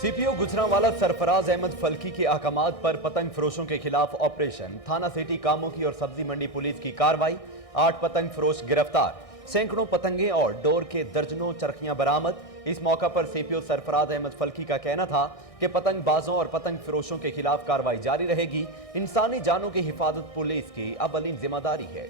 CPO Gujranwala Sarfraz Ahmed Falki के अहकामात पर पतंग फरोशों के खिलाफ ऑपरेशन। थाना सिटी कामोकी और सब्जी मंडी पुलिस की कार्रवाई। 8 पतंग फरोश गिरफ्तार। सैकड़ों पतंगे और डोर के दर्जनों चरखियां बरामद। इस मौका पर सीपीओ सरफराज अहमद फल्की का कहना था कि पतंग बाजों और पतंग फरोशों के खिलाफ कार्रवाई जारी रहेगी। इंसानी जानों की हिफाजत पुलिस की अवलीन जिम्मेदारी है।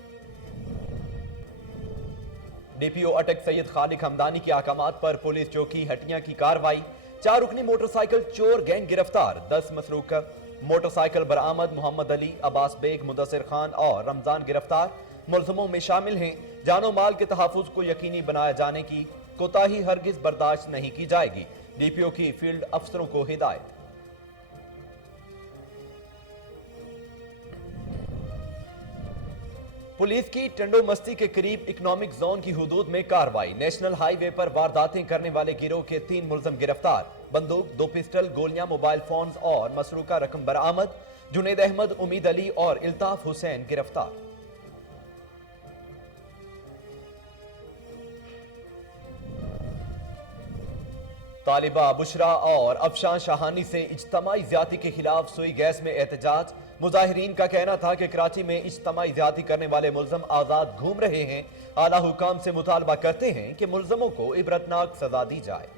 डीपीओ अटक सैयद खालिक हमदानी के अहकामात पर पुलिस चौकी हटियां की कार्रवाई। 4 रुकनी मोटरसाइकिल चोर गैंग गिरफ्तार। 10 मसरूक मोटरसाइकिल बरामद। मोहम्मद अली, अब्बास बेग, मुदस्सिर खान और रमजान गिरफ्तार। मुलजमों में शामिल हैं जानो माल के तहफ्फुज को यकीनी बनाए जाने की कोताही हरगिज बर्दाश्त नहीं की जाएगी। डीपीओ की फील्ड अफसरों को हिदायत। पुलिस की टंडो मस्ती के करीब इकोनॉमिक जोन की हुदूद में कार्रवाई। नेशनल हाईवे पर वारदातें करने वाले गिरोह के 3 मुलजम गिरफ्तार। बंदूक, 2 पिस्टल, गोलियां, मोबाइल फोन्स और मसरूका रकम बरामद। जुनेद अहमद, उम्मीद अली और इल्ताफ हुसैन गिरफ्तार। तालिबा बुशरा और अफशान शाहानी से इज्तमाई ज्यादती के खिलाफ सुई गैस में एहतजाज। मुजाहिरीन का कहना था कि कराची में इज्तमाई ज्यादती करने वाले मुलजम आजाद घूम रहे हैं। आला हुकाम से मुतालबा करते हैं कि मुलजमों को इबरतनाक सजा दी जाए।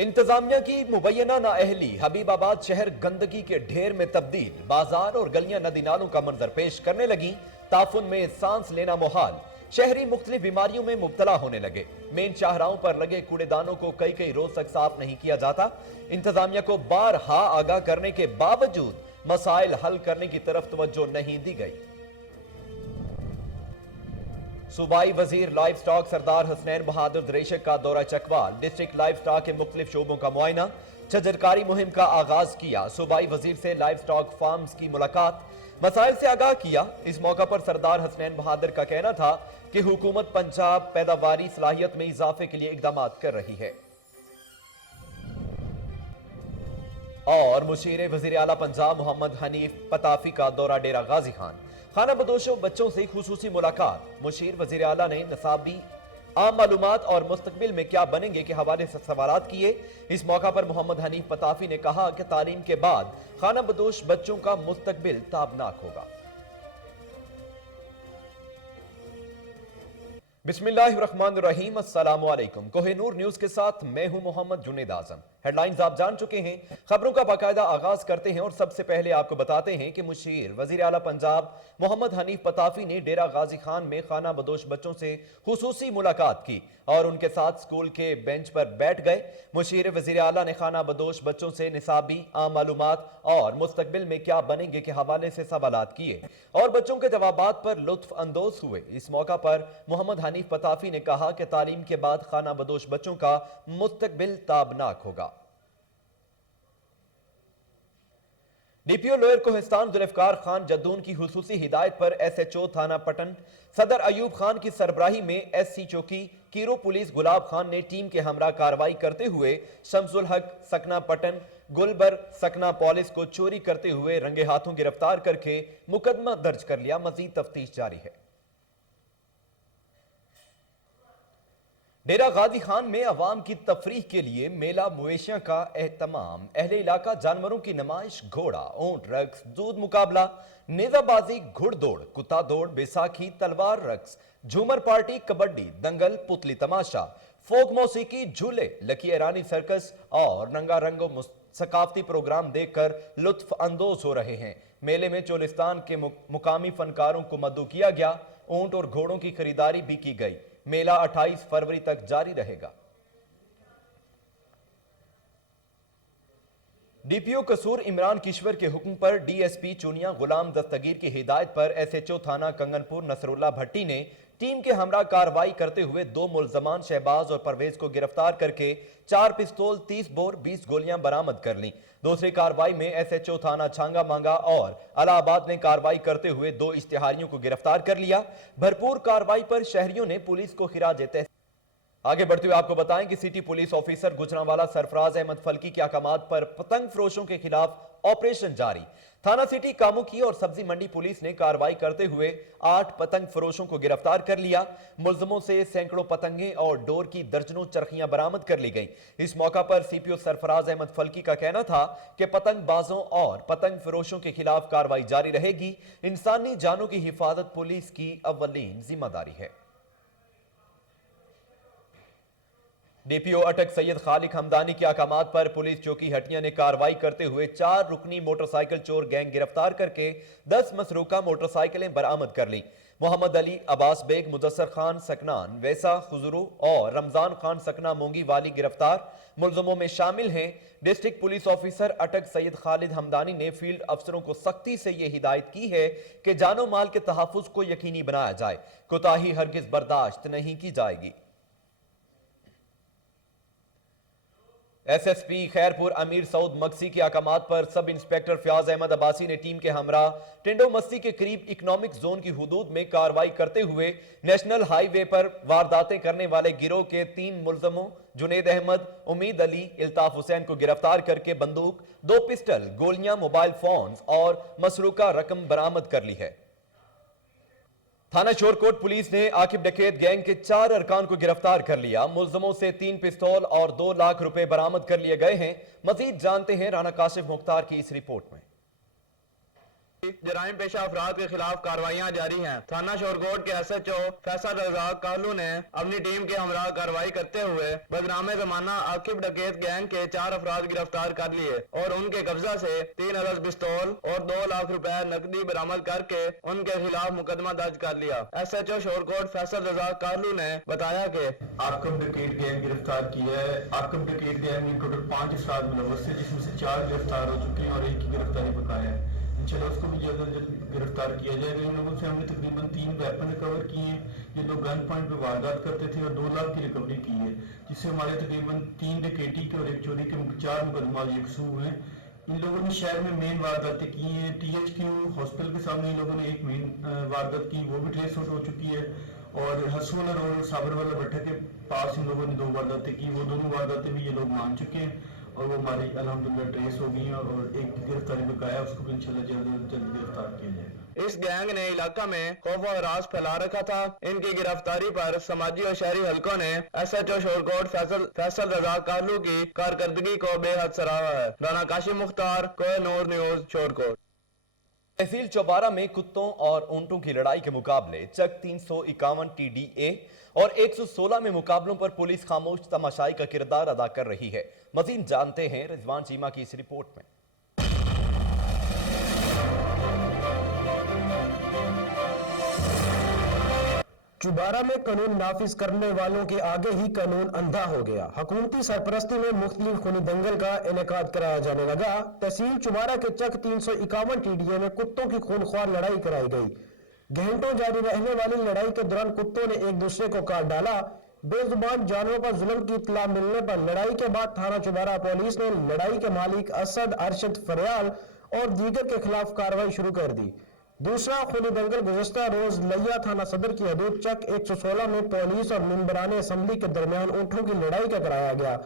इंतजामिया की मुबैना नाअहली। हबीबाबाद शहर गंदगी के ढेर में तब्दील। बाजार और गलियां नदी नालों का मंजर पेश करने लगी। ताफुन में सांस लेना मुहाल। शहरी मुख्तलिफ बीमारियों में मुब्तला होने लगे। मेन शाहराहों पर लगे कूड़ेदानों को कई रोज तक साफ नहीं किया जाता। इंतजामिया को बारहा आगाह करने के बावजूद मसाइल हल करने की तरफ तवज्जो नहीं दी गई। सूबाई वजीर लाइव स्टॉक सरदार हसनैन बहादुर दरेशक का दौरा चकवाल। डिस्ट्रिक्ट लाइव स्टॉक के मुख्तलिफ शोबों का मुआयना। छजरकारी मुहिम का आगाज किया। सूबाई वजीर से लाइव स्टॉक फार्म्स की मुलाकात। मसाइल से आगाह किया। इस मौका पर सरदार हसनैन बहादुर का कहना था कि हुकूमत पंजाब पैदावारी सलाहियत में इजाफे के लिए इकदाम कर रही है। और मुशीर वजीर आला पंजाब मोहम्मद हनीफ पताफी का दौरा डेरा गाजी खान। खाना बदोशों बच्चों से खुसूसी मुलाकात। मुशीर वजीर आला ने निसाबी आम मालूमात और मुस्तकबिल में क्या बनेंगे के हवाले से सवालात किए। इस मौका पर मोहम्मद हनीफ पताफी ने कहा कि तालीम के बाद खाना बदोश बच्चों का मुस्तकबिल ताबनाक होगा। बिस्मिल्लाहिर्रहमानिर्रहीम। अस्सलामु अलैकुम। कोहिनूर न्यूज के साथ मैं हूं मोहम्मद जुनेद आजम। हेडलाइंस आप जान चुके हैं। खबरों का बाकायदा आगाज करते हैं और सबसे पहले आपको बताते हैं कि मुशीर वजीर आला पंजाब मोहम्मद हनीफ पताफी ने डेरा गाजी खान में खाना बदोश बच्चों से खुसूसी मुलाकात की और उनके साथ स्कूल के बेंच पर बैठ गए। मुशीर वजीर आला ने खाना बदोश बच्चों से निसाबी आम मालूमात और मुस्तकबिल में क्या बनेंगे के हवाले से सवालात किए और बच्चों के जवाबात पर लुत्फ अंदोज हुए। इस मौका पर मोहम्मद हनीफ पताफी ने कहा कि तालीम के बाद खाना बदोश बच्चों का मुस्तकबिल ताबनाक होगा। डीपीओ लोअर कोहिस्तान जुल्फकार खान जद्दून की हुसूसी हिदायत पर एसएचओ थाना पटन सदर अयूब खान की सरबराही में एससी चौकी कीरो पुलिस गुलाब खान ने टीम के हमरा कार्रवाई करते हुए शमसुल हक सकना पटन गुलबर सकना पुलिस को चोरी करते हुए रंगे हाथों गिरफ्तार करके मुकदमा दर्ज कर लिया। मजीद तफ्तीश जारी है। डेरा गाजी खान में अवाम की तफरीह के लिए मेला मवेशियां का एहतमाम। अहले इलाका जानवरों की नुमाइश, घोड़ा, ऊंट रक्स, दूध मुकाबला, नेजाबाजी, घुड़दौड़, कुत्ता दौड़, बैसाखी, तलवार रक्स, झूमर पार्टी, कबड्डी, दंगल, पुतली तमाशा, फोक मौसीकी, झूले, लकी ईरानी सर्कस और रंगारंगो सकाफती प्रोग्राम देखकर लुत्फ अंदोज हो रहे हैं। मेले में चोलिस्तान के मुकामी फनकारों को मद्दू किया गया। ऊंट और घोड़ों की खरीदारी भी की गई। मेला 28 फरवरी तक जारी रहेगा। डीपीओ कसूर इमरान किश्वर के हुक्म पर डीएसपी चुनिया गुलाम दस्तगीर की हिदायत पर एसएचओ थाना कंगनपुर नसरुल्ला भट्टी ने टीम के हमरा कार्रवाई करते हुए 2 मुलजमान शहबाज और परवेज को गिरफ्तार करके 4 पिस्तौल, 30 बोर, 20 गोलियां बरामद कर ली। दूसरी कार्रवाई में एसएचओ थाना छांगा मांगा और अलाहाबाद ने कार्रवाई करते हुए 2 इश्तिहारियों को गिरफ्तार कर लिया। भरपूर कार्रवाई पर शहरियों ने पुलिस को खिराज तहसीन। आगे बढ़ते हुए आपको बताएं कि city police officer Gujranwala Sarfraz Ahmed Falki के अहकामात पर पतंग फरोशों के खिलाफ ऑपरेशन जारी। थाना सिटी कामुकी और सब्जी मंडी पुलिस ने कार्रवाई करते हुए 8 पतंग फरोशों को गिरफ्तार कर लिया। मुलजमों से सैकड़ों पतंगे और डोर की दर्जनों चरखियां बरामद कर ली गई। इस मौका पर सीपीओ सरफराज अहमद फल्की का कहना था कि पतंगबाजों और पतंग फरोशों के खिलाफ कार्रवाई जारी रहेगी। इंसानी जानों की हिफाजत पुलिस की अव्वलीन जिम्मेदारी है। डीपीओ अटक सैयद खालिक हमदानी के अहकामात पर पुलिस चौकी हटिया ने कार्रवाई करते हुए 4 रुकनी मोटरसाइकिल चोर गैंग गिरफ्तार करके 10 मसरूका मोटरसाइकिलें बरामद कर ली। मोहम्मद अली, अब्बास बेग, मुदस्सर खान सकनान वैसा खुजरू और रमजान खान सकना मोंगी वाली गिरफ्तार। मुलजमों में शामिल हैं डिस्ट्रिक्ट पुलिस ऑफिसर अटक सैयद खालिद हमदानी ने फील्ड अफसरों को सख्ती से यह हिदायत की है कि जानो माल के तहफ्फुज को यकीनी बनाया जाए। कोताही हरगिज बर्दाश्त नहीं की जाएगी। एसएसपी खैरपुर अमीर सऊद मक्सी के अहकामात पर सब इंस्पेक्टर फयाज अहमद अब्बासी ने टीम के हमरा टिंडो मस्ती के करीब इकोनॉमिक जोन की हुदूद में कार्रवाई करते हुए नेशनल हाईवे पर वारदातें करने वाले गिरोह के 3 मुलजमों जुनेद अहमद, उम्मीद अली, इल्ताफ हुसैन को गिरफ्तार करके बंदूक, 2 पिस्टल, गोलियां, मोबाइल फोन्स और मसरूका रकम बरामद कर ली है। थाना शोरकोट पुलिस ने आकिब डकैत गैंग के 4 अरकान को गिरफ्तार कर लिया। मुलजमों से 3 पिस्तौल और 2 लाख रुपए बरामद कर लिए गए हैं। मजीद जानते हैं राना काशिफ मुख्तार की इस रिपोर्ट में। जराइम पेशा अफराद के खिलाफ कार्रवाइयां जारी हैं। थाना शोरकोट के एसएचओ फैसल रजाक कालू ने अपनी टीम के हमरा कार्रवाई करते हुए बदनामे जमाना आकिब डकैत गैंग के 4 अफराद गिरफ्तार कर लिए और उनके कब्जा से 3 अरब पिस्तौल और 2 लाख रुपए नकदी बरामद करके उनके खिलाफ मुकदमा दर्ज कर लिया। एसएचओ शोरकोट फैसल रजाक कालू ने बताया कि आकिब डकैत गैंग गिरफ्तार किया है। आकिब डकैत गैंग में टोटल 5 अफराद मुलव्वस थे, जिसमें से 4 गिरफ्तार हो चुके हैं और 1 की गिरफ्तारी बकाया है। इंशाल्लाह उसको भी जल्द से जल्द गिरफ्तार किया जाएगा। इन लोगों से हमने तकरीबन 3 वेपन रिकवर किए हैं। ये 2 गन पॉइंट पे वारदात करते थे और 2 लाख की रिकवरी की है, जिससे हमारे तकरीबन 3 डकैती के और 1 चोरी के 4 मुकदमा यकसू हुए हैं। इन लोगों ने शहर में मेन वारदातें की हैं। THQ हॉस्पिटल के सामने इन लोगों ने एक मेन वारदात की, वो भी ट्रेस आउट हो चुकी है। और हसवाला रोड साबर वाला भट्टा के पास इन लोगों ने 2 वारदातें की, वो दोनों वारदातें भी ये लोग मान चुके हैं और वो हमारी अल्हम्दुलिल्लाह ट्रेस हो गई हैं और 1 गिरफ्तारी बकाया, उसको भी इंशाल्लाह जल्द से जल्द गिरफ्तार किया जाएगा। इस गैंग ने इलाका में खौफ और हरास फैला रखा था। इनकी गिरफ्तारी पर समाजी और शहरी हलकों ने एसएचओ शोरकोट फैसल रजा कालू की कारकर्दगी को बेहद सराहा है। राना काशिफ मुख्तार, कोहिनूर न्यूज, शोरकोट। तहसील चौबारा में कुत्तों और ऊंटों की लड़ाई के मुकाबले चक 351 TDA और 116 में मुकाबलों पर पुलिस खामोश तमाशाई का किरदार अदा कर रही है। मजीद जानते हैं रिजवान चीमा की इस रिपोर्ट में। चौबारा में कानून नाफिज करने वालों के आगे ही कानून अंधा हो गया। हुकूमती सरपरस्ती में मुख्तलिफ खूनी दंगल का इनेकाद कराया जाने लगा। तहसील चौबारा के चक 351 TDA में कुत्तों की खूनख्वार लड़ाई कराई गई। घंटों जारी रहने वाली लड़ाई के दौरान कुत्तों ने एक दूसरे को काट डाला। बेजुबान जानवरों पर जुल्म की इत्तला मिलने पर लड़ाई के बाद थाना चौबारा पुलिस ने लड़ाई के मालिक असद, अरशद फरियाल और दीगर के खिलाफ कार्रवाई शुरू कर दी। दूसरा खूनी दंगल गुज़श्ता रोज लिया थाना सदर की हदूद चक 116 में पुलिस और मेंबरान असेंबली के दरमियान ऊँटों की लड़ाई का कराया गया।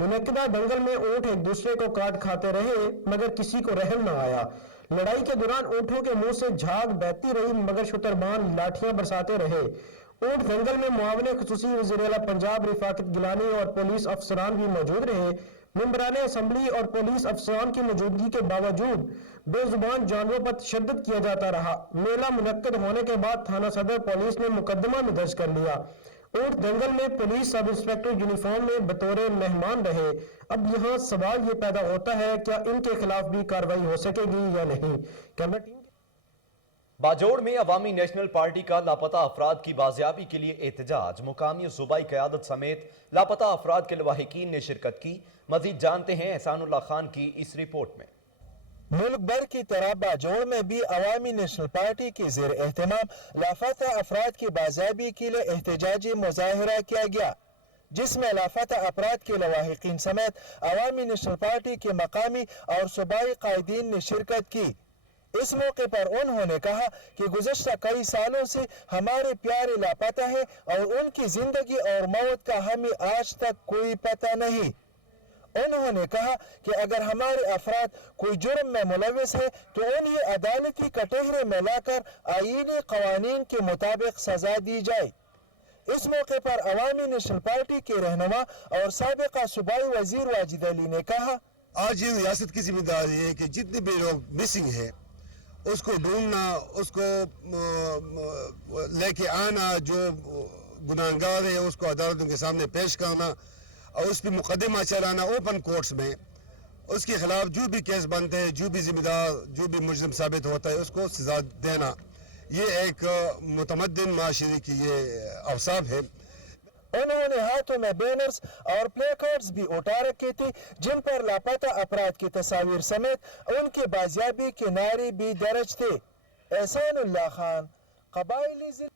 मुनक्किदा दंगल में ऊँट एक दूसरे को काट खाते रहे मगर किसी को रहम न आया। लड़ाई के दौरान ऊँटों के मुंह से झाग बहती रही मगर शुतरबान लाठियां बरसाते रहे। ऊँट दंगल में मुआविन खुसूसी वज़ीर आला पंजाब रिफाकत गिलानी और पुलिस अफसरान भी मौजूद रहे। मेंबरान असेंबली और पुलिस अफसरान की मौजूदगी के बावजूद बेजुबान जानवरों पर तशद्दुद किया जाता रहा। मेला मुनक्कद होने के बाद थाना सदर पुलिस ने मुकदमा में दर्ज कर लिया। ऊँट दंगल में पुलिस सब इंस्पेक्टर यूनिफॉर्म में बतौर मेहमान रहे। अब यहाँ सवाल ये पैदा होता है क्या इनके खिलाफ भी कार्रवाई हो सकेगी या नहीं। कैमरा टीम बाजोड़ में अवामी नेशनल पार्टी का लापता अफराद की बाजियाबी के लिए एहतजाज, मुकामी सूबाई क़यादत समेत लापता अफराद के लवाहिकीन ने शिरकत की। मजीद जानते हैं एहसानुल्लाह खान की इस रिपोर्ट में। मुल्क भर की तरह बाजोड़ में भी अवामी नेशनल पार्टी के ज़ेर एहतमाम लापता अफराद की बाजियाबी के लिए एहतजाजी मुजाहिरा किया गया, जिसमें लापता अफराद के लवाहिकीन समेत अवामी नेशनल पार्टी के मकामी और सूबाई कायदीन ने शिरकत की। इस मौके पर उन्होंने कहा कि गुज़श्ता कई सालों से हमारे प्यारे लापता है और उनकी जिंदगी और मौत का हमें आज तक कोई पता नहीं। उन्होंने कहा कि अगर हमारे अफराद कोई जुर्म में मुलविस है तो उन्हें अदालती कटहरे में लाकर आईनी कवानीन के मुताबिक सजा दी जाए। इस मौके पर अवामी नेशनल पार्टी के रहनुमा और साबिका सूबाई वजीर वाजिद अली ने कहा, आज ये रियासत की जिम्मेदारी है कि जितने भी लोग मिसिंग है उसको ढूंढना, उसको लेके आना, जो गुनाहगार है उसको अदालतों के सामने पेश करना और उस पर मुकदमा चलाना ओपन कोर्ट्स में, उसके खिलाफ जो भी केस बनते हैं, जो भी जिम्मेदार, जो भी मुजरिम साबित होता है उसको सजा देना, ये एक मुतमद्दिन माशरे की ये अवसाफ है। उन्होंने हाथों में बैनर्स और प्ले कार्ड्स भी उठा रखे थे जिन पर लापता अफराद की तस्वीर समेत उनके बाजियाबी के नारे भी दर्ज थे। एहसानुल्लाह खान, कबायली जिला।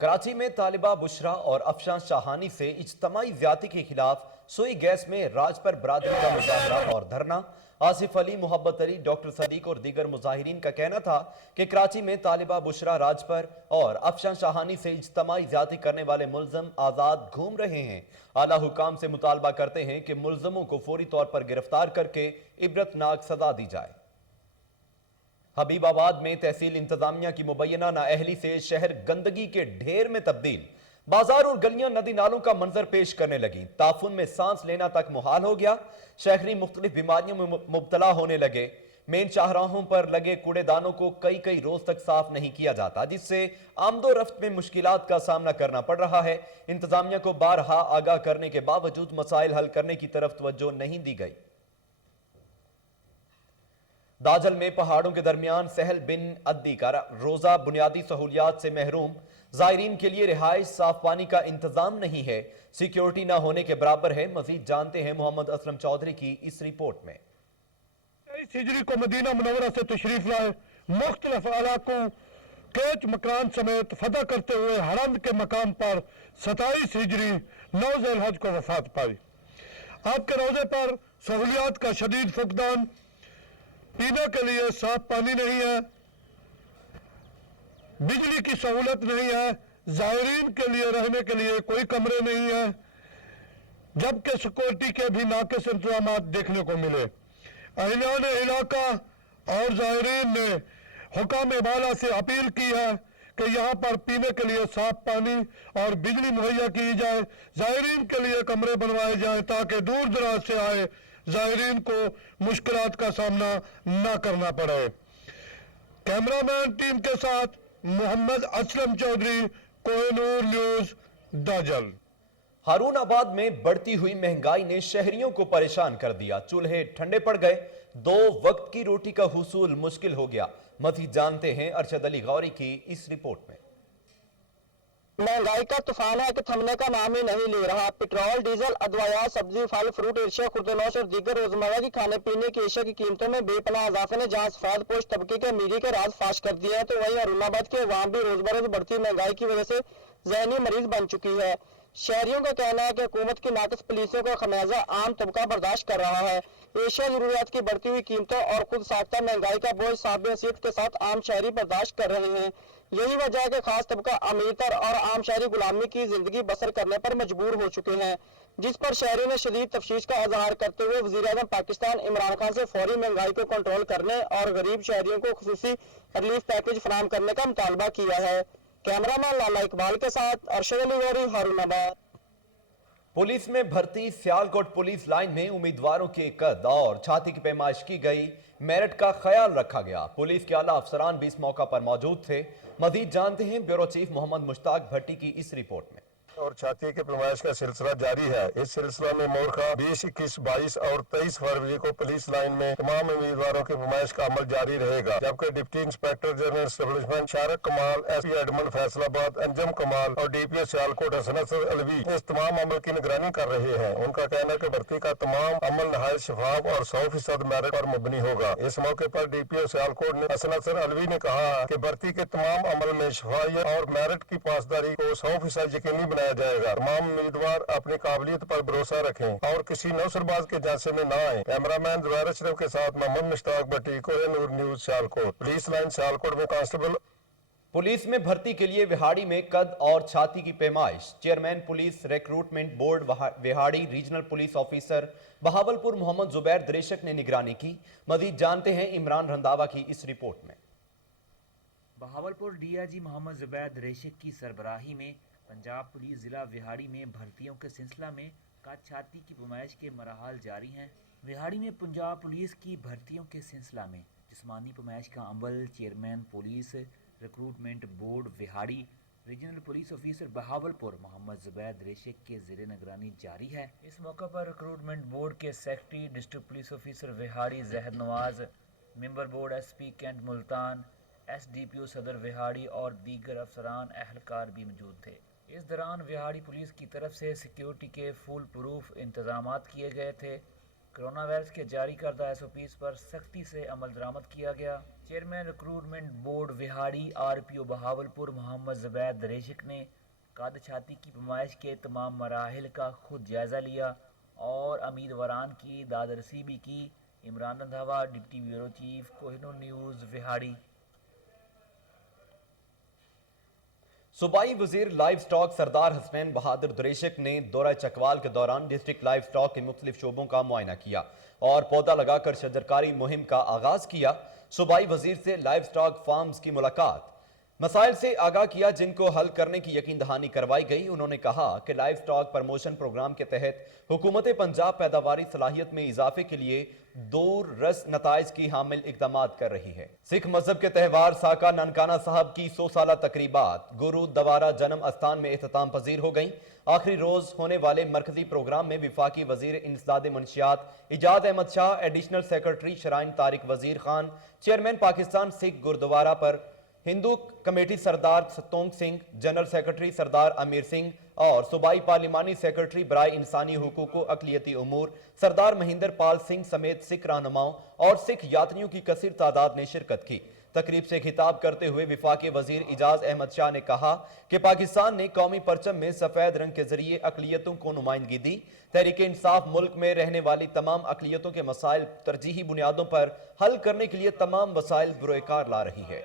कराची में तालिबा बुशरा और अफशान शाहानी से इज्तमाई ज्यादती के खिलाफ सुई गैस में राज पर बरादरी का मुजाहरा और धरना। आसिफ अली, मोहब्बत अली, डॉक्टर सदीक और दीगर मुजाहिरीन का कहना था कि कराची में तालिबा बुशरा राज पर और अफशान शाहानी से इज्तमाई ज्यादती करने वाले मुल्ज़िम आज़ाद घूम रहे हैं। आला हुकाम से मुतालबा करते हैं कि मुल्ज़िमों को फौरी तौर पर गिरफ्तार करके इबरतनाक सजा दी जाए। हबीबाबाद में तहसील इंतजामिया की मुबैना नाअहली से शहर गंदगी के ढेर में तब्दील। बाजार और गलियां नदी नालों का मंजर पेश करने लगी। ताफुन में सांस लेना तक मुहाल हो गया। शहरी मुख्तलिफ बीमारियों में मुब्तला होने लगे। मेन शाहराहों पर लगे कूड़ेदानों को कई रोज तक साफ नहीं किया जाता, जिससे आमदो रफ्त में मुश्किलात का सामना करना पड़ रहा है। इंतजामिया को बारहा आगाह करने के बावजूद मसाइल हल करने की तरफ तवज्जो नहीं दी गई। दाजल में पहाड़ों के दरमियान सहल बिन अद्दी का रोजा बुनियादी सहूलियात से महरूम। जायरीन के लिए रिहाइश, साफ पानी का इंतजाम नहीं है, सिक्योरिटी ना होने के बराबर है। मजीद जानते हैं मोहम्मद असलम चौधरी की इस रिपोर्ट में। हिजरी को मदीना मुनव्वरा से तशरीफ लाए, मुख्तलिफ इलाकों केच मकान समेत फतह करते हुए हरम के मकाम पर 27 हिजरी 9 ज़िलहज को वफात पाई। आपके रोजे पर सहूलियात का शदीद फुकदान, पीने के लिए साफ पानी नहीं है, बिजली की सहूलत नहीं है, जायरीन के लिए रहने के लिए कोई कमरे नहीं है, जबकि सिक्योरिटी के भी नाकिस इंतजाम देखने को मिले। अहलियान इलाका और जायरीन ने हुकाम बाला से अपील की है कि यहाँ पर पीने के लिए साफ पानी और बिजली मुहैया की जाए, जायरीन के लिए कमरे बनवाए जाएं ताकि दूर दराज से आए जायरीन को मुश्किलात का सामना न करना पड़े। कैमरामैन टीम के साथ मोहम्मद असलम चौधरी, कोहिनूर न्यूज, दाजल। हारूनाबाद में बढ़ती हुई महंगाई ने शहरियों को परेशान कर दिया। चूल्हे ठंडे पड़ गए, 2 वक्त की रोटी का हुसूल मुश्किल हो गया। मज़ीद जानते हैं अरशद अली गौरी की इस रिपोर्ट में। महंगाई का तूफान है कि थमने का नाम ही नहीं ले रहा। पेट्रोल, डीजल, अदवायात, सब्जी, फल, फ्रूट, एशिया, खुर्दनोश और दीगर रोजमर्रा की खाने पीने की एशिया की कीमतों में बेपनाह इजाफे ने जहां सफाद पोश तबके के अमीरी के राज फाश कर दिए हैं, तो वहीं हारूनाबाद के अवाम भी रोज बरोज बढ़ती महंगाई की वजह से ज़हनी मरीज बन चुकी है। शहरियों का कहना है कि हुकूमत की नाकस पॉलिसियों का खमियाजा आम तबका बर्दाश्त कर रहा है। एशिया जरूरियात की बढ़ती हुई कीमतों और खुद साख्ता महंगाई का बोझ साहब सीट के साथ आम शहरी बर्दाश्त कर रहे हैं। यही वजह है कि खास तबका अमीरतर और आम शहरी गुलामी की जिंदगी बसर करने पर मजबूर हो चुके हैं, जिस पर शहरी ने शदीद तफशीश का इजहार करते हुए वज़ीर-ए-आज़म पाकिस्तान इमरान खान से फौरी महंगाई को कंट्रोल करने और गरीब शहरियों को खुसूसी रिलीफ पैकेज फराहम करने का मुतालबा किया है। कैमरामैन लाला इकबाल के साथ अरशद अली गौरी, हारूनाबाद। पुलिस में भर्ती सियालकोट पुलिस लाइन में उम्मीदवारों के कद और छाती की पैमाइश की गई। मेरिट का ख्याल रखा गया। पुलिस के आला अफसरान भी इस मौका पर मौजूद थे। मजीद जानते हैं ब्यूरो चीफ मोहम्मद मुश्ताक भट्टी की इस रिपोर्ट में। और छाती के पैमाइश का सिलसिला जारी है। इस सिलसिला में मोरखा 20, 21, 22 और 23 फरवरी को पुलिस लाइन में तमाम उम्मीदवारों की पैमाइश का अमल जारी रहेगा, जबकि डिप्टी इंस्पेक्टर जनरल एस्टेब्लिशमेंट शारक कमाल, एसपी एडमन फैसलाबाद अंजम कमाल और डीपीओ सियालकोट हसन अलवी इस तमाम अमल की निगरानी कर रहे हैं। उनका कहना है कि भर्ती का तमाम अमल नहायत शफाफ और 100% मेरिट पर मुबनी होगा। इस मौके पर डीपीओ सियालकोट ने हसन अलवी ने कहा कि भर्ती के तमाम अमल में शफायत और मेरिट की पासदारी को 100% यकीनी बनाया जाएगा। तमाम उम्मीदवार अपनी काबिलियत पर भरोसा रखें और किसी नौसरबाज के झांसे में न आए। कैमरामैन जुबैर अशरफ के साथ Muhammad Mushtaq Bhatti, Kohinoor news, Sialkot. Police line Sialkot में कांस्टेबल पुलिस में भर्ती के लिए विहाड़ी में कद और छाती की पैमाइश। Chairman police recruitment board Vehari regional police officer Bahawalpur Mohammad Zubair Dareshak ने निगरानी की। मजीद जानते हैं इमरान रंधावा की इस रिपोर्ट में। बहावलपुर डीआईजी मोहम्मद जुबैर दरेशक की सरबराही में पंजाब पुलिस जिला विहाड़ी में भर्तियों के सिलसिला में कद छाती की पैमाइश के मराहल जारी हैं। विहाड़ी में पंजाब पुलिस की भर्तियों के सिलसिला में जिस्मानी पैमाइश का अमल chairman police recruitment board Vehari regional police officer Bahawalpur Mohammad Zubair Dareshak के ज़ेरे निगरानी जारी है। इस मौके पर रिक्रूटमेंट बोर्ड के secretary district police officer Vehari Jahad Nawaz, member board SP cantt Multan, SDPO Saddar Vehari और दीगर अफसरान अहलकार भी मौजूद थे। इस दौरान विहाड़ी पुलिस की तरफ से सिक्योरिटी के फुल प्रूफ इंतजाम किए गए थे। कोरोना वायरस के जारी करदा एसओपीज पर सख्ती से अमल दरामद किया गया। Chairman recruitment board Vehari RPO Bahawalpur Mohammad Zubair Dareshak ने कद छाती की पैमाइश के तमाम मराहिल का खुद जायजा लिया और उम्मीदवारान की दादरसी भी की। Imran Randhawa, deputy bureau chief, Kohinoor news, Vehari. सूबाई वजीर लाइव स्टॉक सरदार हसनैन बहादुर दरेशक ने दौरा चकवाल के दौरान डिस्ट्रिक्ट लाइव स्टॉक के मुख्तलिफ शोबों का मुआयना किया और पौधा लगाकर शजरकारी मुहिम का आगाज किया। सूबाई वजीर से लाइव स्टॉक फार्म्स की मुलाकात, मसाइल से आगाह किया जिनको हल करने की यकीन दहानी करवाई गई। उन्होंने कहा कि लाइव स्टॉक प्रमोशन प्रोग्राम के तहत हुकूमत पंजाब पैदावारी सलाहियत में इजाफे के लिए दूर रस नताइज की हामिल इकदाम कर रही है। सिख मजहब के त्यौहार साका ननकाना साहब की 100 साला तकरीबात गुरु दवारा जन्म अस्थान में एहतमाम पजीर हो गई। आखिरी रोज होने वाले मरकजी प्रोग्राम में विफाकी वजीर इंसदाद मंशियात Ijaz Ahmad Shah, additional secretary shrine Tariq Wazir Khan, chairman Pakistan Sikh gurdwara पर हिंदू कमेटी सरदार सतोंग सिंह, जनरल सेक्रेटरी सरदार अमीर सिंह और सूबाई पार्लिमानी सेक्रेटरी बराए इंसानी हुकूक व अक़लियती उमूर सरदार महेंद्र पाल सिंह समेत सिख रहनुमाओं और सिख यात्रियों की कसीर तादाद ने शिरकत की। तकरीब से खिताब करते हुए विफाकी वजीर इजाज अहमद शाह ने कहा कि पाकिस्तान ने कौमी परचम में सफेद रंग के जरिए अक़लियतों को नुमाइंदगी दी। तहरीक इंसाफ मुल्क में रहने वाली तमाम अक़लियतों के मसाइल तरजीही बुनियादों पर हल करने के लिए तमाम वसाइल बुरोकार ला रही है।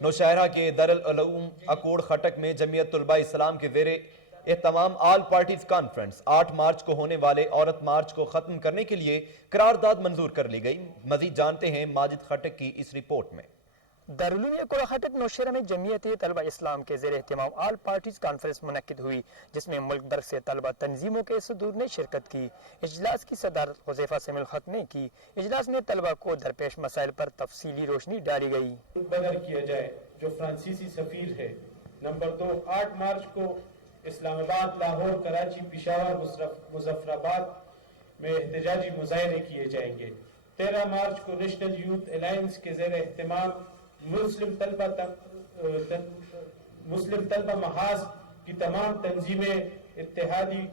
नौशहरा के दारुल उलूम अकोड़ खटक में जमीयत तुलबा इस्लाम के ज़ेरे एहतमाम ऑल पार्टीज कॉन्फ्रेंस 8 मार्च को होने वाले औरत मार्च को खत्म करने के लिए करारदाद मंजूर कर ली गई। मजीद जानते हैं माजिद खटक की इस रिपोर्ट में। दारुल उलूम अकोड़ खटक नौशहरा में जमीयत तलबा इस्लाम के ज़ेरे एहतमाम ऑल पार्टीज कॉन्फ्रेंस मुनक्किद हुई, जिसमें मुल्क भर से तलबा तंजीमों के सदूर ने शिरकत की। इजलास की सदारत हुज़ैफा समील खत ने की। इजलास में तलबा को दरपेश मसाइल पर तफसीली रोशनी डाली गई। बदर किया जाए जो फ्रांसीसी सफीर है। नंबर 2, 8 मार्च को इस्लामाबाद, लाहौर, कराची, पेशावर, मुजफ्फराबाद में एहतजाजी मुजाहरे किए जाएंगे। 13 मार्च को नेशनल यूथ अलायंस के ज़ेरे एहतमाम मुस्लिम तलबा महाज की तमाम तंजीमें इत्तेहादी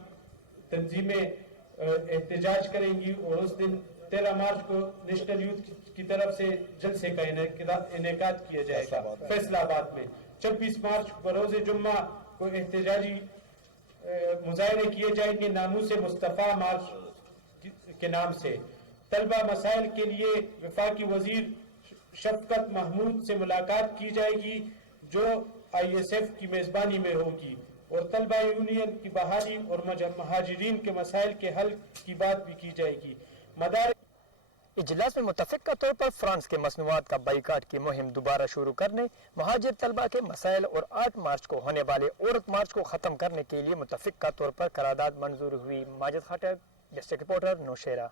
तंजीमें एहतजाज करेंगी और उस दिन 13 मार्च को नेशनल यूथ की तरफ से जलसे का इनेकाद किया जाएगा फैसलाबाद में। 26 मार्च को बरोज़ जुम्मा को एहतजाजी मुजाहरे किए जाएंगे नामूस मुस्तफ़ा मार्च के नाम से। तलबा मसाइल के लिए वफाकी वजीर शफकत महमूद से मुलाकात की जाएगी जो ISF की मेजबानी में होगी और तलबा यूनियन की बहाली और महाजिरीन के मसाइल के हल की बात भी की जाएगी। इजलास में मुतफ़िक़ा तौर पर फ्रांस के मसनूआत का बाइकाट की मुहिम दोबारा शुरू करने, महाजिर तलबा के मसाइल और 8 मार्च को होने वाले औरत मार्च को ख़त्म करने के लिए मुतफ़िक़ा तौर पर करारदाद मंजूर हुई। माजिद खटक, डिस्ट्रिक्ट रिपोर्टर, नौशहरा।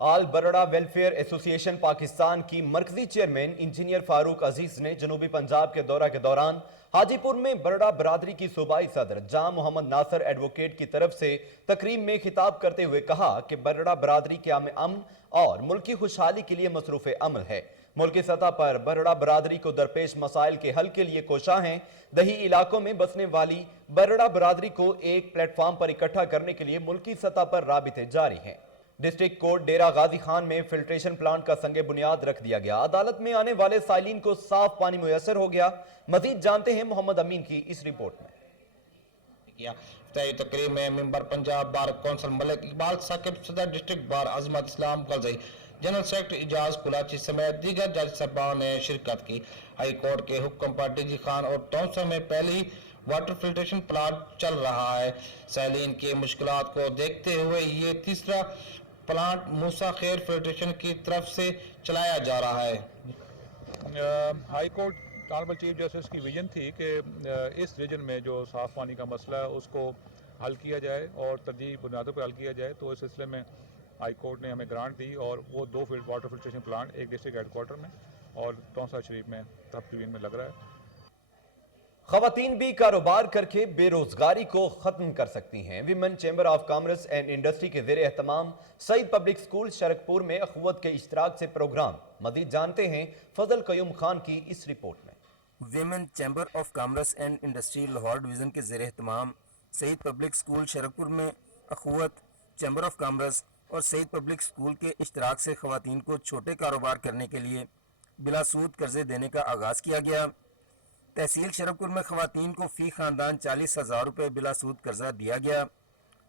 आल बरड़ा वेलफेयर एसोसिएशन पाकिस्तान की मरकजी चेयरमैन इंजीनियर फारूक अजीज ने जनूबी पंजाब के दौरा के दौरान हाजीपुर में बरड़ा बरादरी की सूबाई सदर जाम मोहम्मद नासर एडवोकेट की तरफ से तकरीब में खिताब करते हुए कहा कि बरड़ा बरादरी क़याम अमन और मुल्की खुशहाली के लिए मसरूफ़ अमल है। मुल्की सतह पर बरड़ा बरादरी को दरपेश मसाइल के हल के लिए कोशा हैं। दही इलाकों में बसने वाली बरड़ा बरादरी को एक प्लेटफार्म पर इकट्ठा करने के लिए मुल्की सतह पर राबिते जारी हैं। डिस्ट्रिक्ट कोर्ट डेरा गाजी खान में फिल्ट्रेशन प्लांट का संगे बुनियाद रख दिया गया। अदालत में आने वाले साइलिन को साफ पानी मुयसर हो गया। मजीद जानते हैं मोहम्मद अमीन की इस रिपोर्ट में। तकरीब में member Punjab bar council Malik Iqbal Saqib, सदर district bar Azmat Islam Kalzai, general secretary Ijaz Kulachi समेत दीगर जज साहबान ने शिरकत की। हाई कोर्ट के हुक्म पर टीजी खान और तौसा में पहले ही वाटर फिल्ट्रेशन प्लांट चल रहा है। सैलीन की मुश्किलात को देखते हुए ये तीसरा प्लांट मूसा खैर फिल्ट्रेशन की तरफ से चलाया जा रहा है। High court honourable chief justice की विजन थी कि इस रीजन में जो साफ़ पानी का मसला है उसको हल किया जाए और तरजीही बुनियादों पर हल किया जाए, तो इस सिलसिले में हाई कोर्ट ने हमें ग्रांट दी और वो 2 वाटर फिल्ट्रेशन प्लांट एक डिस्ट्रिक्ट हेडक्वार्टर में और तौसा शरीफ में तहसील में लग रहा है। खवातीन भी कारोबार करके बेरोजगारी को खत्म कर सकती हैं। Women chamber of commerce and industry के ज़ेरे एहतमाम सईद पब्लिक स्कूल शरकपुर में अखुवत के इश्तराक से प्रोग्राम। मज़ीद जानते हैं फजल कयूम खान की इस रिपोर्ट में। Women chamber of commerce and industry Lahore division के ज़ेरे एहतमाम सईद पब्लिक स्कूल शरकपुर में अखुवत, चैम्बर ऑफ कॉमर्स और सईद पब्लिक स्कूल के इश्तराक से खवातीन को छोटे कारोबार करने के लिए बिलासूद कर्जे देने का आगाज़ किया गया। तहसील शरकपुर में खवातीन को फ़ी ख़ानदान 40,000 रुपये बिलासूद कर्जा दिया गया,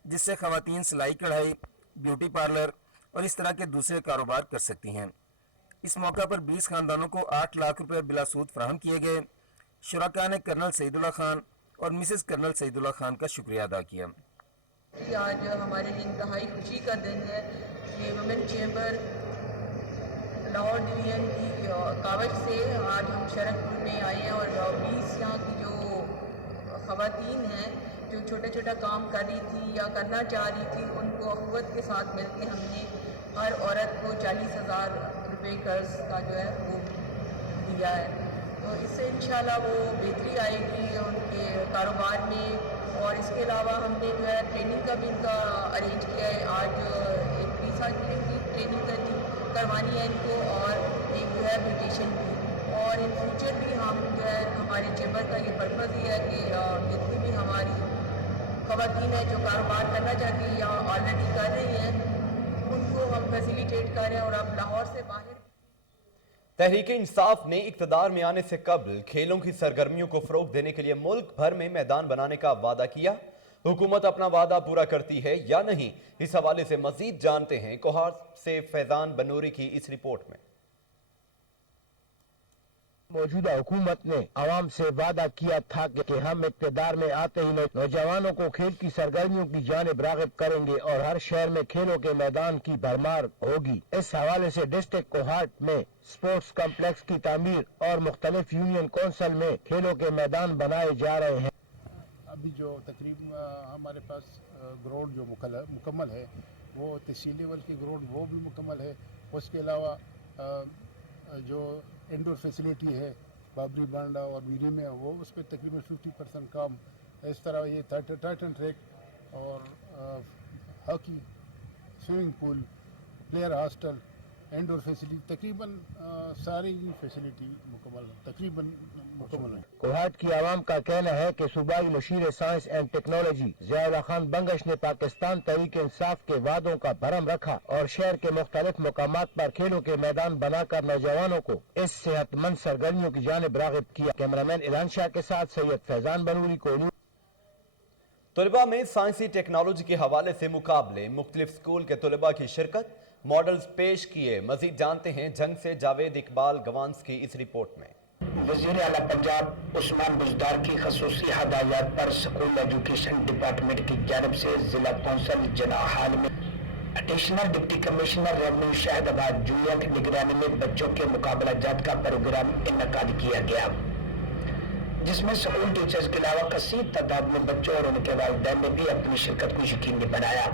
जिससे खवातीन सिलाई कढ़ाई, ब्यूटी पार्लर और इस तरह के दूसरे कारोबार कर सकती हैं। इस मौका पर 20 खानदानों को 8 लाख रुपए बिलासूद फराहम किए गए। शुरका ने कर्नल सईदुल्लाह खान और मिसेस कर्नल सईदुल्लाह खान का शुक्रिया अदा किया। आज हमारे लिए इंतहाई खुशी का दिन है कि वुमेन चैम्बर लाहौर डिवीज़न की कावज से आज हम शरकपुर में आए हैं और 20 यहाँ की जो ख़वातीन हैं जो छोटा छोटा काम कर रही थी या करना चाह रही थी, उनको अखुवत के साथ मिलकर हमने हर औरत को 40,000 रुपये कर्ज का जो है वो दिया है। तो इससे इंशाल्लाह वो बेहतरी आएगी उनके कारोबार में। और इसके अलावा हमने जो है ट्रेनिंग का भी इनका अरेंज किया है। आज एक रिसाइकलिंग की ट्रेनिंग करवानी है इनको और एक जो है ब्यूटिशियन की। और इन फ्यूचर भी हम जो है हमारे चैम्बर का ये पर्पज़ ही है कि जितनी भी हमारी ख़वातीन हैं जो कारोबार करना चाहती हैं या ऑलरेडी कर रही हैं, उनको हम फैसिलिटेट करें। और अब लाहौर से बाहर तहरीक इंसाफ ने इक़्तिदार में आने से कबल खेलों की सरगर्मियों को फ़रोग़ देने के लिए मुल्क भर में मैदान बनाने का वादा किया। हुकूमत अपना वादा पूरा करती है या नहीं, इस हवाले से मज़ीद जानते हैं कोहार से फैज़ान बनूरी की इस रिपोर्ट में। मौजूदा हुकूमत ने आवाम से वादा किया था कि हम इक़्तिदार में आते ही नौजवानों को खेल की सरगर्मियों की जानिब राग़िब करेंगे और हर शहर में खेलों के मैदान की भरमार होगी। इस हवाले से डिस्ट्रिक्ट कोहाट में स्पोर्ट्स कम्प्लेक्स की तामीर और मुख्तलिफ यूनियन कौंसिल में खेलों के मैदान बनाए जा रहे हैं। अभी जो तकरीब हमारे पास ग्राउंड जो मुकम्मल है वो तहसील लेवल की ग्राउंड वो भी मुकम्मल है। उसके अलावा जो इंडोर फैसिलिटी है बाबरी बांडा और वीरी में वो उस पर तकरीबन 50% काम। इस तरह ये टाइटन ट्रैक और hockey, swimming pool, player hostel, indoor facility तकरीबन सारी फैसिलिटी तकरीबन मुकम्मल है। कोहाट की आवाम का कहना है कि सूबाई मुशीर science and technology Zia Khan Bangash ने पाकिस्तान तहरीक इंसाफ के वादों का भरम रखा और शहर के मुख्तलिफ मकामात पर खेलों के मैदान बनाकर नौजवानों को इस सेहतमंद सरगर्मियों की जानिब राग़िब किया। कैमरामैन इलान शाह के साथ सैयद फैजान बनूरी को। तलबा में साइंसी टेक्नोलॉजी के हवाले से मुकाबले, मुख्तलिफ स्कूल के तलबा की शिरकत, मॉडल्स पेश किए। मजीद जानते हैं जंग से जावेद इकबाल गवांस की इस रिपोर्ट में। वज़ीर आला पंजाब उस्मान बुज़दार की खसूसी हदायत पर स्कूल एजुकेशन डिपार्टमेंट की जानिब से जिला कौंसिल जनाह हाल में एडिशनल डिप्टी कमिश्नर रेवन्यू शहदाबाद जूया की निगरानी में बच्चों के मुकाबला जात का प्रोग्राम इनकाद किया गया, जिसमें स्कूल टीचर्स के अलावा कसीर तादाद में बच्चों और उनके वालिदैन ने भी अपनी शिरकत को यकीनी बनाया।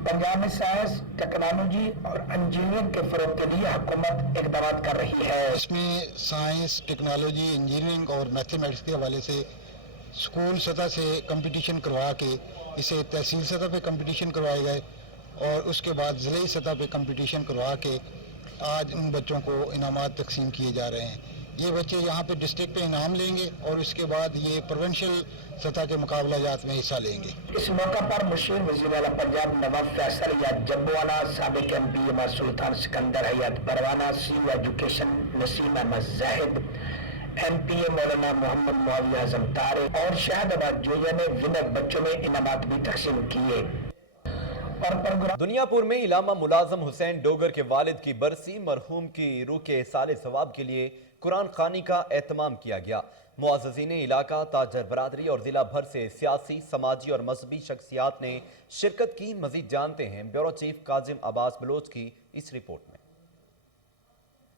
पंजाब में साइंस, टेक्नोलॉजी और इंजीनियरिंग के फरोग के लिए हुकूमत इक़दाम कर रही है। इसमें साइंस, टेक्नोलॉजी, इंजीनियरिंग और मैथमेटिक्स के हवाले से स्कूल सतह से कंपटीशन करवा के इसे तहसील सतह पे कंपटीशन करवाए गए और उसके बाद ज़िले सतह पे कंपटीशन करवा के आज उन बच्चों को इनामात तकसीम किए जा रहे हैं। ये बच्चे यहाँ पे डिस्ट्रिक्ट पे इनाम लेंगे और उसके बाद ये प्रोविंशियल सतह के मुकाबला जात में हिस्सा लेंगे। इस मौका पर मुशीर वज़ीर आला पंजाब नवाब फैसल या जब्बाना, साबिक MP Umar Sultan Sikandar Hayat Parwana, CEO education Naseem Ahmed Zahid, MPA Maulana Mohammad Muawiya आज़म तारे और शहदाबाद जोया ने विनर बच्चों में इनामात भी तकसीम किए। दुनियापुर में इलामा मुलाजम हुसैन डोगर के वालिद की बरसी, मरहूम की रूह के साले सवाब के लिए कुरान खानी का एहतमाम किया गया। मुअज़्ज़िज़ीन इलाका, ताजर बरादरी और जिला भर से सियासी, समाजी और मजहबी शख्सियात ने शिरकत की। मजीद जानते हैं ब्यूरो चीफ काजिम अब्बास बलोच की इस रिपोर्ट में।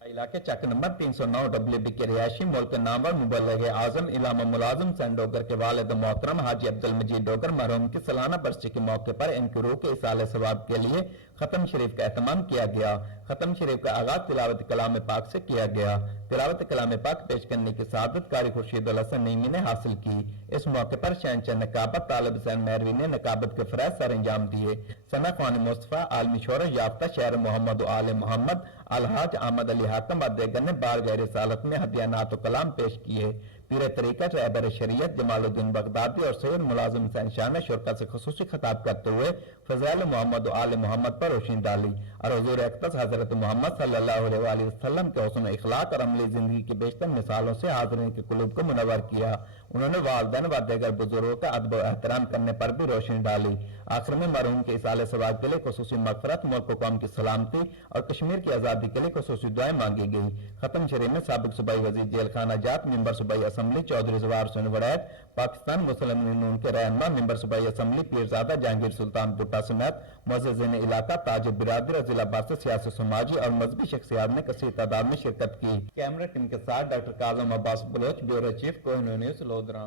इलाके चक नंबर 309 WB के रिहायशी मुल्क नामवर मुबल्लिग आजम इलामा मुलाजिम हुसैन डोगर के वालिद मोहतरम हाजी अब्दुल मजीद डोगर मरहूम की सालाना बरसी के मौके पर इनकी रूह के इसाले सवाब के लिए खत्म शरीफ का एहतमाम किया गया। खत्म शरीफ का आगाज तिलावत कलाम पाक से किया गया। तिलावत कलाम पाक पेश करने की सआदत कारी खुर्शीद उल हसन नईमी ने हासिल की। इस मौके पर शहंशाह नकाबत तालिब हुसैन मेहरवी ने नकाबत के फराइज़ सर अंजाम दिए। सना ख्वान मुस्तफा आलमी शोहरत याफ्ता शहर मोहम्मद आल मोहम्मद अलहाज अहमद अली हाकम अदेगर ने बार गैर सालत में हदियानात कलाम पेश किए। पीर तरीक़त रहबर शरीयत जमालुद्दीन बगदादी और सैयद मुलाजिम हुसैन शाह ने शुरका से खुसूसी खिताब करते हुए फज़ाइल मोहम्मद आल मोहम्मद पर रोशनी डाली और हुज़ूर अक़दस हज़रत मोहम्मद सल्लल्लाहु अलैहि वसल्लम के हुस्न इखलाक और अमली ज़िंदगी की बेशतर मिसालों से हाज़रीन के क़ुलूब को मुनव्वर किया। उन्होंने वालिदैन व दीगर बुजुर्गों का अदब व एहतराम करने पर भी रोशनी डाली। आखिर में मरहूम के इसाले सवाब के लिए खुसूसी मग़फ़िरत, मुल्क व कौम की सलामती और कश्मीर की आज़ादी के लिए खुसूसी दुआएं मांगी गई। खत्म शरीफ में साबिक़ सूबाई वज़ीर जेल खाना जात, मेंबर सूबाई असम्बली चौधरी ज़वार हुसैन वड़ैत, पाकिस्तान मुस्लिम यूनियन के रहनुमा मेंबर सूबाई असम्बली पीरज़ादा जहांगीर सुल्तान भुट्टा समेत मुअज़्ज़िज़ीन इलाका, ताजिर बिरादरी और जिला भर से सियासी, समाजी और मजहबी शख्सियात ने कसीर तादाद में शिरकत की। कैमरा टीम के साथ doctor Kazim Abbas Baloch, bureau chief, Kohinoor news, Lodhran.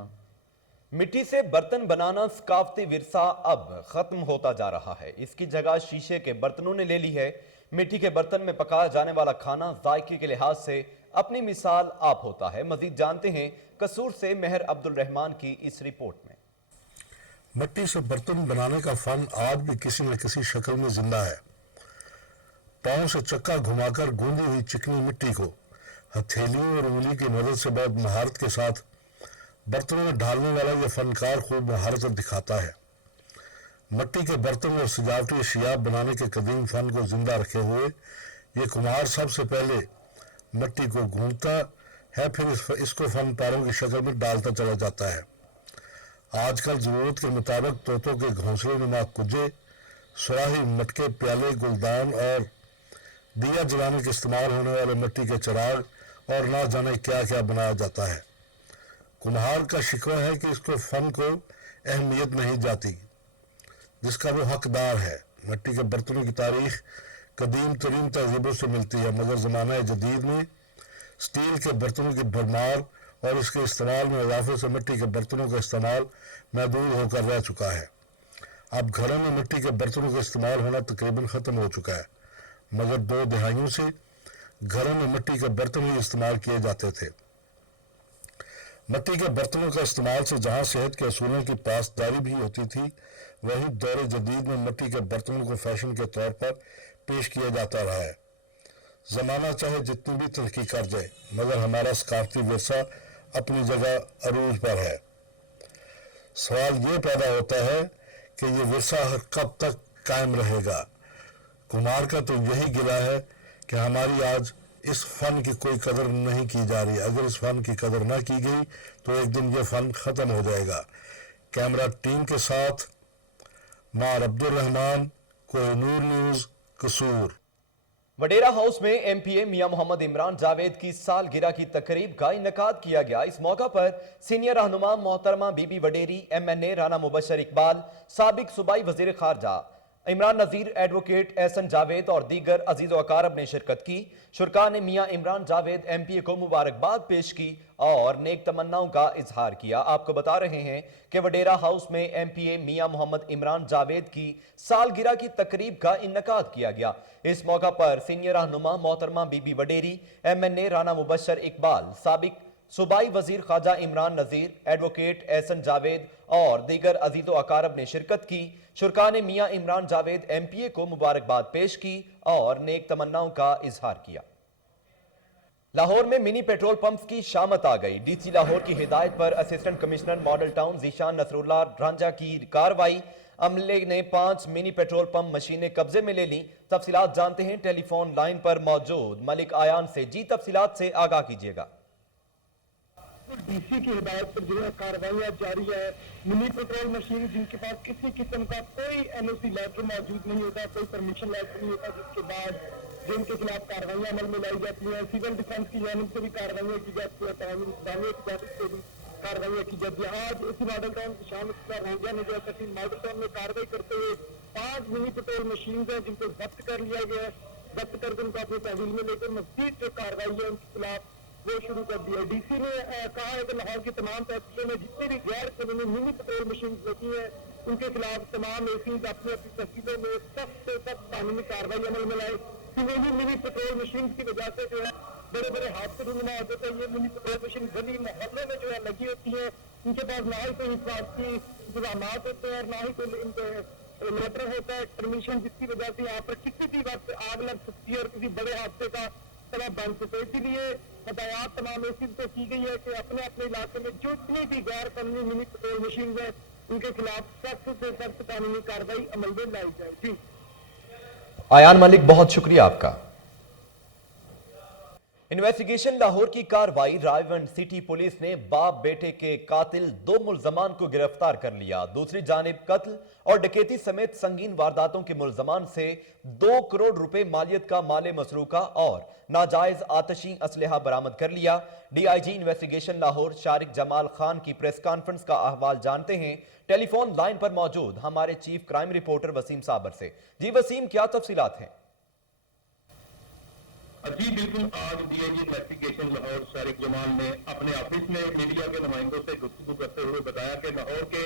मिट्टी से बर्तन बनाना सकाफती विरसा अब खत्म होता जा रहा है। इसकी जगह शीशे के बर्तनों ने ले ली है। मिट्टी के बर्तन में पकाया जाने वाला खाना जायके के लिहाज से अपनी मिसाल आप होता है। मजीद जानते हैं कसूर से मेहर अब्दुल रहमान की इस रिपोर्ट में। मिट्टी से बर्तन बनाने का फन आज भी किसी न किसी शक्ल में जिंदा है। पांव से चक्का घुमाकर गूंदी हुई चिकनी मिट्टी को हथेलियों और उंगली की मदद से बहुत महारत के साथ बर्तनों में ढालने वाला यह फनकार खूब महारत दिखाता है। मिट्टी के बर्तन और सजावटी अशिया बनाने के कदीम फन को जिंदा रखे हुए ये कुम्हार सबसे पहले मिट्टी को गूंथता है, फिर इसको फन पारों की शक्ल में डालता चला जाता है। आजकल जरूरत के मुताबिक तोतों के घोंसले नुमा कुजे, सुराही मटके, प्याले, गुलदान और दिया जलाने के इस्तेमाल होने वाले मिट्टी के चिराग और ना जाने क्या क्या बनाया जाता है। कुम्हार का शिकवा है कि इसको फन को अहमियत नहीं जाती जिसका वो हकदार है। मिट्टी के बर्तनों की तारीख कदीम तरीन तहजीबों से मिलती है, मगर ज़माना जदीद में स्टील के बर्तनों की भरमार और इसके इस्तेमाल में इजाफे से मिट्टी के बर्तनों का इस्तेमाल महदूद होकर रह चुका है। अब घरों में मिट्टी के बर्तनों का इस्तेमाल होना तकरीबन ख़त्म हो चुका है, मगर 2 दहाइयों से घरों में मिट्टी के बर्तन ही इस्तेमाल किए जाते थे। मिट्टी के बर्तनों का इस्तेमाल से जहाँ सेहत के असूलों की पासदारी भी होती थी, वहीं दौर जदीद में मिट्टी के बर्तनों को फैशन के तौर पर पेश किया जाता रहा है। ज़माना चाहे जितनी भी तरक्की कर जाए, मगर हमारा सकाफती विरसा अपनी जगह अरूज पर है। सवाल ये पैदा होता है कि ये विरसा कब तक कायम रहेगा। कुम्हार का तो यही गिला है कि हमारी आज इस फन की कोई कदर नहीं की जा रही। अगर इस फन की कदर ना की गई तो एक दिन ये फन खत्म हो जाएगा। कैमरा टीम के साथ मार अब्दुल रहमान, कोहिनूर न्यूज़, कसूर। वडेरा हाउस में MPA मियां मोहम्मद इमरान जावेद की सालगिरह की तकरीब का इनेकाद किया गया। इस मौका पर सीनियर रहनुमा मोहतरमा बीबी वडेरी, MNA राना मुबशर इकबाल, साबिक सूबाई वजीर खारजा इमरान नज़ीर, एडवोकेट एहसन जावेद और दीगर अजीज़ व अकारब ने शिरकत की। शुरका ने मियां इमरान जावेद MPA को मुबारकबाद पेश की और नेक तमन्नाओं का इजहार किया। आपको बता रहे हैं कि वडेरा हाउस में MPA मियां मोहम्मद इमरान जावेद की सालगिरह की तकरीब का इनेकाद किया गया। इस मौका पर सीनियर रहनुमा मोहतरमा बीबी वडेरी, MNA राना मुबशर इकबाल, साबिक सूबाई वजीर ख्वाजा इमरान नज़ीर, एडवोकेट एहसन जावेद और दीगर अजीज़ व अकारब ने शिरकत की। शुरका ने मियां इमरान जावेद MPA को मुबारकबाद पेश की और नेक तमन्नाओं का इजहार किया। लाहौर में मिनी पेट्रोल पंप्स की शामत आ गई। DC लाहौर की हिदायत पर assistant commissioner model town Zeeshan Nasrullah Ranjha की कार्रवाई। अमले ने 5 मिनी पेट्रोल पंप मशीनें कब्जे में ले ली। तफसीलात जानते हैं टेलीफोन लाइन पर मौजूद मलिक आयान से। जी तफसीलात से आगाह कीजिएगा। डीसी की हिदायत पर जो है कार्रवाइयाँ जारी है। मिनी पेट्रोल मशीन जिनके पास किसी किस्म का कोई एनओसी लेटर मौजूद नहीं होता, कोई परमिशन लेटर नहीं होता, जिसके बाद जिनके खिलाफ कार्रवाइयाँ अमल में लाई जाती हैं। सिविल डिफेंस की जानिब से भी कार्रवाइयाँ की जाती है, इंतजामिया की जानिब से भी कार्रवाइयाँ की जाती है। आज इसी मॉडल टाउन की शाम रंजिया ने जो है मॉडल टाउन में कार्रवाई करते हुए 5 मिनी पेट्रोल मशीन है जिनको जब्त कर लिया गया है। जब्त करके उनको अपनी तहवील में लेकर मज़ीद जो कार्रवाई है उनके खिलाफ वो शुरू कर दिया। डीसी ने कहा है कि लाहौर की तमाम तहसीलों में जितनी भी गैर कानूनी मिनी पेट्रोल मशीन होती है उनके खिलाफ तमाम एसीज अपनी अपनी तहसीलों में सख्त से सख्त कानूनी कार्रवाई अमल में लाए। मिनी पेट्रोल मशीन की वजह से जो है बड़े बड़े हादसे रुकना होते थे। ये मिनी पेट्रोल मशीन गली मोहल्ले में जो है लगी होती है, इनके पास ना ही कोई हिफाजती इंतजाम होते हैं और ना ही कोई इनके लेटर होता है परमिशन, जिसकी वजह से यहाँ पर किसी भी वक्त आग लग सकती है और किसी बड़े हादसे का सबब बन सकता है। इसीलिए हदायत तमाम एसीज को की गई है कि अपने अपने इलाके में जितनी भी गैर कानूनी मिनी पेट्रोल मशीन है उनके खिलाफ सख्त से सख्त कानूनी कार्रवाई अमल में लाई जाए। जी आयान मलिक, बहुत शुक्रिया आपका। इन्वेस्टिगेशन लाहौर की कार्रवाई। रायवंड सिटी पुलिस ने बाप बेटे के कातिल 2 मुल्जमान को गिरफ्तार कर लिया। दूसरी जानिब कत्ल और डकैती समेत संगीन वारदातों के मुल्जमान से 2 करोड़ रुपए मालियत का माले मसरूका और नाजायज आतशी असलहा बरामद कर लिया। डीआईजी इन्वेस्टिगेशन लाहौर शारिक जमाल खान की प्रेस कॉन्फ्रेंस का अहवाल जानते हैं टेलीफोन लाइन पर मौजूद हमारे चीफ क्राइम रिपोर्टर वसीम साबर से। जी वसीम, क्या तफसीलात हैं? जी बिल्कुल, आज डीआईजी इन्वेस्टिगेशन लाहौर शारिक जमाल ने अपने ऑफिस में मीडिया के नुमाइंदों से गुफ्तगू करते हुए बताया कि लाहौर के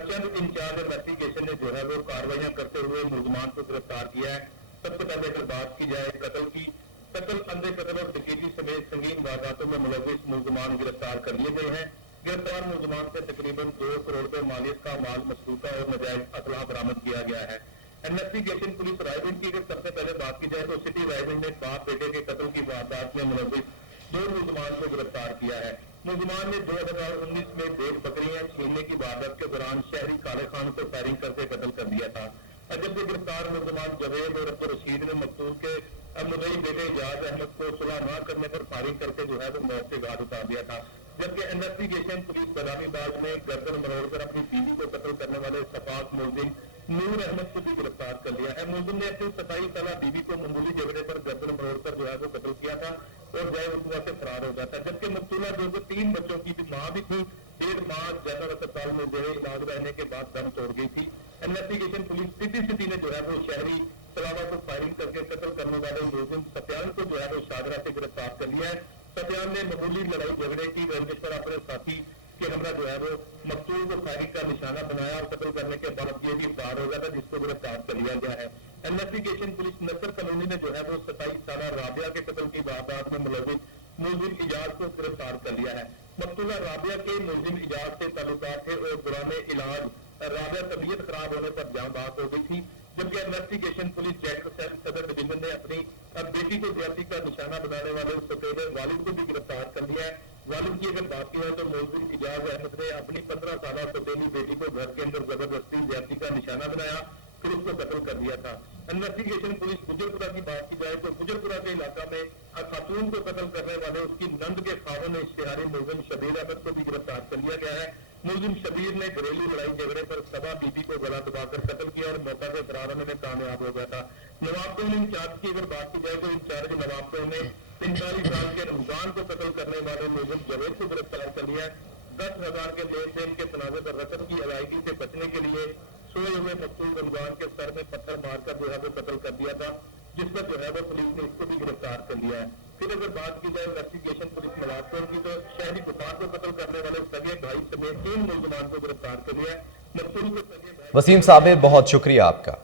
चंद इंचार्ज इन्वेस्टिगेशन ने जो है वो कार्रवाइयां करते हुए मुल्जमान को गिरफ्तार किया है। सबसे पहले अगर बात की जाए कत्ल की, अंधे कत्ल और डकैती समेत संगीन वारदातों में मुलविस मुल्जमान गिरफ्तार कर लिए गए हैं। गिरफ्तार मुल्जमान से तकरीबन 2 करोड़ रुपए मालियत का माल मसरूका और नाजायज असलहा बरामद किया गया है। इन्वेस्टिगेशन पुलिस रायगंज की अगर सबसे पहले बात की जाए तो सिटी रायगंज ने बाप बेटे के कत्ल की वारदात में मुलविस 2 मुल्जमान को गिरफ्तार किया है। मुल्जमान ने 2019 में 1.5 बकरियां छीनने की वारदात के दौरान शहरी काले खान को फायरिंग करके कत्ल कर दिया था। जबकि गिरफ्तार मुल्जमान जवेद और अब्दुल रशीद ने मकतूल के मुदई बेटे इजाज अहमद को सुलह न करने पर फायरिंग करके जो है वो मौत से घाट उतार दिया था। जबकि इन्वेस्टिगेशन पुलिस बदामीबाग में गर्दन मरोड़कर अपनी बीवी को कत्ल करने वाले सफाक मुलजिम नूर अहमद को भी गिरफ्तार कर लिया है। मुलजिम ने अपनी 27 साल बीवी को मामूली झगड़े पर गर्दन मरोड़कर जो है वो कत्ल किया था और जय उर्दुआ से फरार हो गया था। जबकि मकतूला जो 3 बच्चों की भी माँ भी थी, 1.5 माह जनरल अस्पताल में जो है इलाज रहने के बाद दम तोड़ गई थी। इन्वेस्टिगेशन पुलिस सिटी ने जो है वो शहरी सलावा को फायरिंग करके कत्ल करने वाले मुलजिम सफियान को जो है वो शादरा से गिरफ्तार कर लिया है। सफियान ने मामूली लड़ाई झगड़े की रंजिश पर अपने साथी के हमरा जो है वो मकतूल को फायरिंग का निशाना बनाया और कत्ल करने के बाद ये भी फरार हो गया था, जिसको गिरफ्तार कर लिया गया है। इन्वेस्टिगेशन पुलिस नसर कॉलोनी ने जो है वो 27 साल राबिया के कत्ल की वारदात में मुलविस मुलजिम इजाज को गिरफ्तार कर लिया है। मकतूला राबिया के मुलजिम इजाज से ताल्लुकात थे और दौरान इलाज राबिया तबीयत खराब होने पर जान बात हो गई थी। जबकि इन्वेस्टिगेशन पुलिस जेडर सेल सदर डिवीजन ने अपनी बेटी को ज्यादती का निशाना बनाने वाले सफेद वालिद को भी गिरफ्तार कर लिया है। वालिद की अगर बात की जाए तो मुलजिम इजाज अहमद ने अपनी 15 साल सौतेली बेटी को घर के अंदर जबरदस्ती ज्यादती का निशाना बनाया, फिर उसको कत्ल कर दिया था। इन्वेस्टिगेशन पुलिस गुजरपुरा की बात की जाए तो गुजरपुरा के इलाका में खातून को कत्ल करने वाले उसकी नंद के खावन इश्तिहारी मुलजिम शबीर अहमद को भी गिरफ्तार कर लिया गया है। मुलजिम शबीर ने घरेलू लड़ाई झगड़े पर सवा बीबी को गला दबाकर कत्ल किया और मौका से फरार होने में कामयाब हो गया था। नवाबपुर इंचार्ज की अगर बात की जाए तो इंचार्ज नवाबपुर ने 45 साल के रमजान को कत्ल करने वाले मुलजिम जवेद को गिरफ्तार कर लिया है। 10,000 के लेन देन के तनाजे पर रकम की अदायगी से बचने के लिए सोए हुए मकतूल रमजान के सर में पत्थर मारकर जो है वो कत्ल कर दिया था, जिस पर जो है वो पुलिस ने इसको भी गिरफ्तार कर लिया है। फिर अगर बात की जाए इन्वेस्टिगेशन पुलिस नवाबपुर की तो शहरी गुफार को कत्ल करने वाले सगे भाई समेत 3 मुल्जमान को गिरफ्तार कर लिया है। मकतूल को सगे भाई वसीम साहब, बहुत शुक्रिया आपका।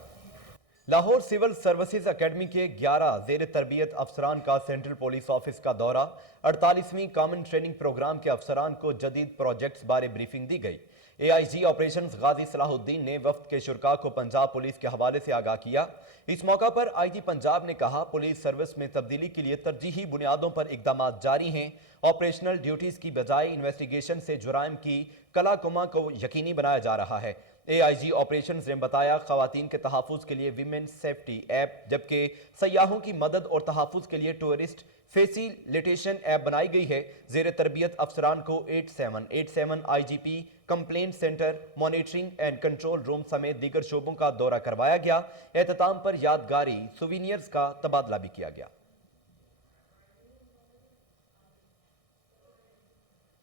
लाहौर सिविल सर्विसेज एकेडमी के 11 जेर तरबियत अफसरान का सेंट्रल पुलिस ऑफिस का दौरा। 48वीं कॉमन ट्रेनिंग प्रोग्राम के अफसरान को जदीद प्रोजेक्ट्स बारे ब्रीफिंग दी गई। AIG ऑपरेशंस गाजी सलाहुद्दीन ने वफ्द के शुरका को पंजाब पुलिस के हवाले से आगाह किया। इस मौका पर IG पंजाब ने कहा, पुलिस सर्विस में तब्दीली के लिए तरजीही बुनियादों पर इकदाम जारी हैं। ऑपरेशनल ड्यूटीज की बजाय इन्वेस्टिगेशन से जुराइम की कलाकुमा को यकीनी बनाया जा रहा है। AIG ऑपरेशंस ने बताया खवातीन के तहफ़्फ़ुज़ के लिए विमेन सेफ्टी ऐप जबकि सयाहों की मदद और तहफ़्फ़ुज़ के लिए टूरिस्ट फैसिलिटेशन ऐप बनाई गई है। ज़ेर तरबियत अफसरान को 8787 IGP complaint centre, monitoring and control room समेत दीगर शोबों का दौरा करवाया गया। एहतताम पर यादगारी सुवीनियर्स का तबादला भी किया गया।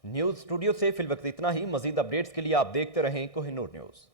न्यूज़ स्टूडियो से फिलवक्त इतना ही। मजीद अपडेट्स के लिए आप देखते रहें कोहिनूर न्यूज़।